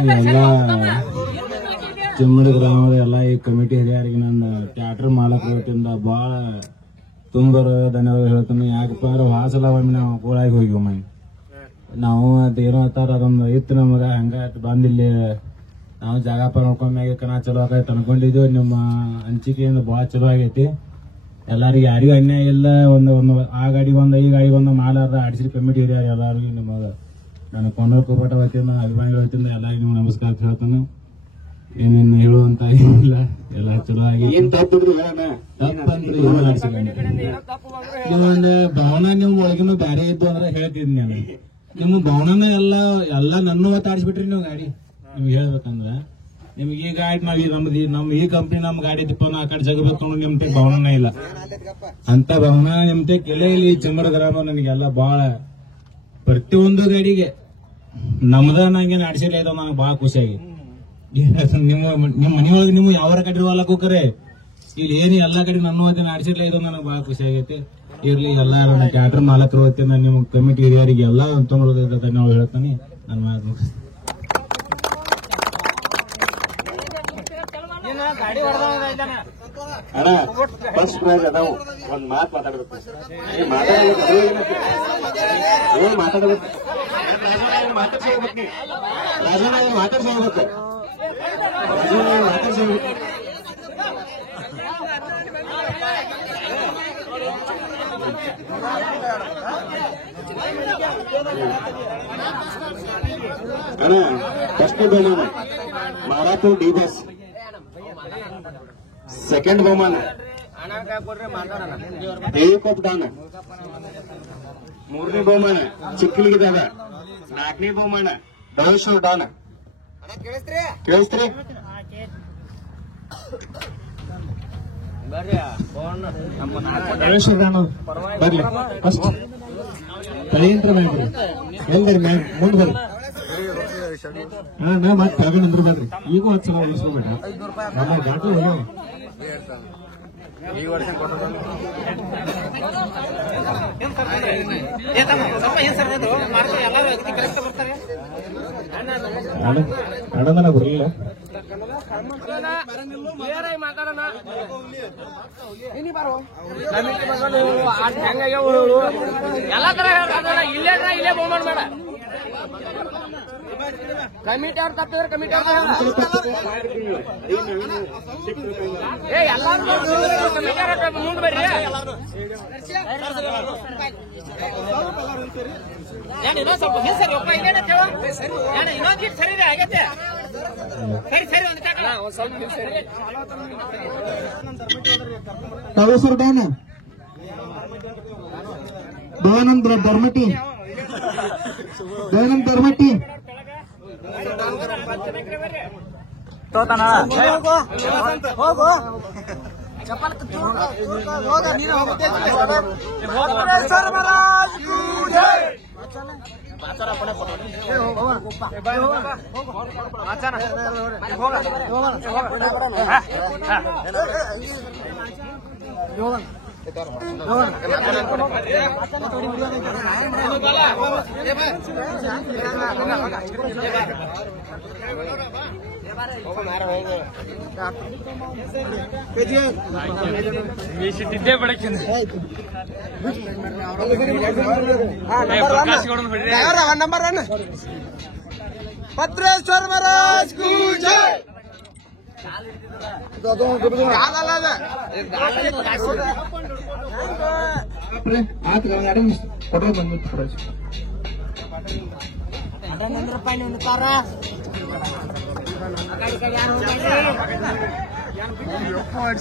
ಎಲ್ಲ ಚಿಮ್ಮಡಿ ಗ್ರಾಮದ ಎಲ್ಲ ಈ ಕಮಿಟಿ ಹಿರಿಯರಿಗೆ ನನ್ನ ಥಿಯೇಟರ್ ಮಾಲಕರ ವತಿಯಿಂದ ಬಹಳ ತುಂಬ ಧನ್ಯವಾದ ಹೇಳ್ತೀನಿ. ಯಾಕಪ್ಪ ಅಂದ್ರೆ ವಾಸಲ ಒಮ್ಮೆ ನಾವು ಕೂಳಾಗಿ ಹೋಗಿವಮ್ಮ ನಾವು ಅದೇನೋ ಅಂತಾರ ಅದೊಂದು ಇತ್ತು ನಮಗ ಹಂಗ ಬಂದಿಲ್ಲಿ ನಾವು ಜಾಗಪ್ಪ ನೋಡ್ಕೊಂಡ್ಮ್ಯಾಗ ನಾ ಚಲೋ ಆಗೈತೆ ಅನ್ಕೊಂಡಿದ್ವಿ. ನಿಮ್ಮ ಹಂಚಿಕೆಯಿಂದ ಬಹಳ ಚಲೋ ಆಗೈತಿ. ಎಲ್ಲಾರಿಗೂ ಯಾರಿಗೂ ಅನ್ಯಾಯ ಇಲ್ಲ. ಒಂದು ಆ ಗಾಡಿಗೆ ಒಂದು ಈ ಗಾಡಿಗೆ ಒಂದು ಮಾಲಾರ ಆಡಿಸಿ ಕಮಿಟಿ ಹಿರಿಯರು ಎಲ್ಲರಿಗೂ ನಿಮಗ ನಾನು ಕೊನೂರು ಕುಪ್ಪಟ ವತಿಯಿಂದ ಅಭಿಮಾನಿಗಳ ವತಿಯಿಂದ ಎಲ್ಲರಿಗೂ ನಿಮ್ಗೆ ನಮಸ್ಕಾರ ಹೇಳ್ತಾನೆ. ಏನೇನು ಹೇಳುವಂತ ಏನಿಲ್ಲ, ಎಲ್ಲ ಚಲೋ ಆಗಿ ಒಂದು ಭಾವನಾ ನಿಮ್ ಒಳಗಿನ ಬ್ಯಾರೆ ಇದ್ದು ಅಂದ್ರೆ ಹೇಳ್ತಿದ್ನಿ ನಾನು. ನಿಮ್ ಭಾವನಾನ ಎಲ್ಲ ನನ್ನ ಆಡಿಸ್ಬಿಟ್ರಿ ನೀವು ಗಾಡಿ. ನಿಮ್ಗೆ ಹೇಳ್ಬೇಕಂದ್ರ ನಿಮ್ಗೆ ಈ ಗಾಡಿ ನಮ್ ಈ ಕಂಪ್ನಿ ನಮ್ ಗಾಡಿ ದಿಪ್ಪ ಆ ಕಡೆ ಜಗಬೇಕು ನಿಮ್ತೆ ಭಾವನ ಇಲ್ಲ ಅಂತ ಭಾವನಾ ನಿಮ್ತೆ ಕೆಲೆ ಇಲ್ಲಿ ಚಮ್ಮಡ ಗ್ರಾಮ ನನಗೆಲ್ಲ ಬಹಳ ಪ್ರತಿಯೊಂದು ಗಾಡಿಗೆ ನಮ್ದ ನಂಗೆ ಆಡಿಸಿಲ್ಲ ಇದಾವ ನನಗೆ ಬಹಳ ಖುಷಿಯಾಗಿ. ನಿಮ್ ಮನೆಯೊಳಗೆ ನೀವು ಯಾವ ಕಡೆ ಹೊಲಕ್ಕೂ ಕರೆ ಇಲ್ಲಿ ಏನು ಎಲ್ಲಾ ಕಡೆ ನನ್ನ ವತಿನ ಆಡಿಸಿಲ್ಲ ಇದು ನನಗೆ ಬಹಳ ಖುಷಿ ಆಗೈತೆ. ಇರ್ಲಿ ಎಲ್ಲಾರು ಥಿಯೇಟರ್ ಮಾಲಕರ ವತಿಯಿಂದ ನಿಮ್ ಕಮಿಟಿ ಹಿರಿಯರಿಗೆ ಎಲ್ಲ ಧನ್ಯವಾದ ಹೇಳ್ತಾನೆ. ನನ್ನ ಮಾತು ಮುಗಿಸ್ತೀನಿ. ಅಣ್ಣ ಫಸ್ಟ್ ಪ್ರೈಸ್ ಅದಾವು. ಒಂದ್ ಮಾತು ಮಾತಾಡ್ಬೇಕು. ಮಾತಾಡ್ಬೇಕು ರಾಜಣ್ಣ ಮಾತಾಡ್ಸೋಗ್ಬೇಕು. ಅಣ್ಣ ಫಸ್ಟ್ ಬಹುಮಾನ ಮಾರಾಪುರ್ ಡಿ ಬಸ್, ಸೆಕೆಂಡ್ ಬಹುಮಾನ ಹೆಲಿಕಾಪ್ಟರ್, ಮೂರನೇ ಬಹುಮಾನ ಚಿಕ್ಕಲಿಗಿದಾವ, ನಾಲ್ಕನೇ ಬಹುಮಾನ ಡೋಶೂರ್ ಡಾನ್. ಕೇಳಿಸ್ತ್ರಿ? ಡೋಶೂರ್ ಡಾನ್ ಬರ್ಲಿ ಫಸ್ಟ್ ತಳಿಯಂತ್ರ ಮಾಡ್ರಿ ಎಲ್ಲರಿ ಮುಂದೆ ಬರ್ರಿ. ನಾ ಮತ್ತೆ ತಗೊಂಡ್ ಅಂದ್ರು ಬರ್ರಿ. ಈಗ ಹತ್ತು ಸಲ ಉಳಿಸ್ಕೋಬೇಡ ನಮ್ಮ ಗಾಡಿ ಹೋಗ್ಯಾವ. ಈ ವರ್ಷ ಅಡದನ ಬರಲಿಲ್ಲ. ಎಲ್ಲ ತರ ಇಲ್ಲೇ ಬಹುಮಾನ ಬೇಡ. ಕಮಿಟಿ ಅವ್ರು ತಪ್ಪಿದ್ರೆ ಕಮಿಟಿ ಎಲ್ಲಾರು ಮುಂದೆ ಬರ್ರಿ. ಇನ್ನೊಂದ್ ಸ್ವಲ್ಪ ಸರಿ ಒಪ್ಪ ಇನ್ನೊಂದ್ ಸೀಟ್ ಸರಿ ಆಗತ್ತೆ. ಸರಿ ಒಂದು ಸ್ವಲ್ಪ ಸರಿ ತವಸೂರು ಡಾನ್ ದಯಾನಂದ್ ಧರ್ಮಟ್ಟಿ ಹೋಗು ಸಿದ್ದೇ ಬಡಕ್ಕೆ ನಂಬರ್ ಒನ್ ಪತ್ರೇಶ್ವರ ಮಹಾರಾಜ್ ಕಿ ಜೈ. ರೂಪಾಯಿ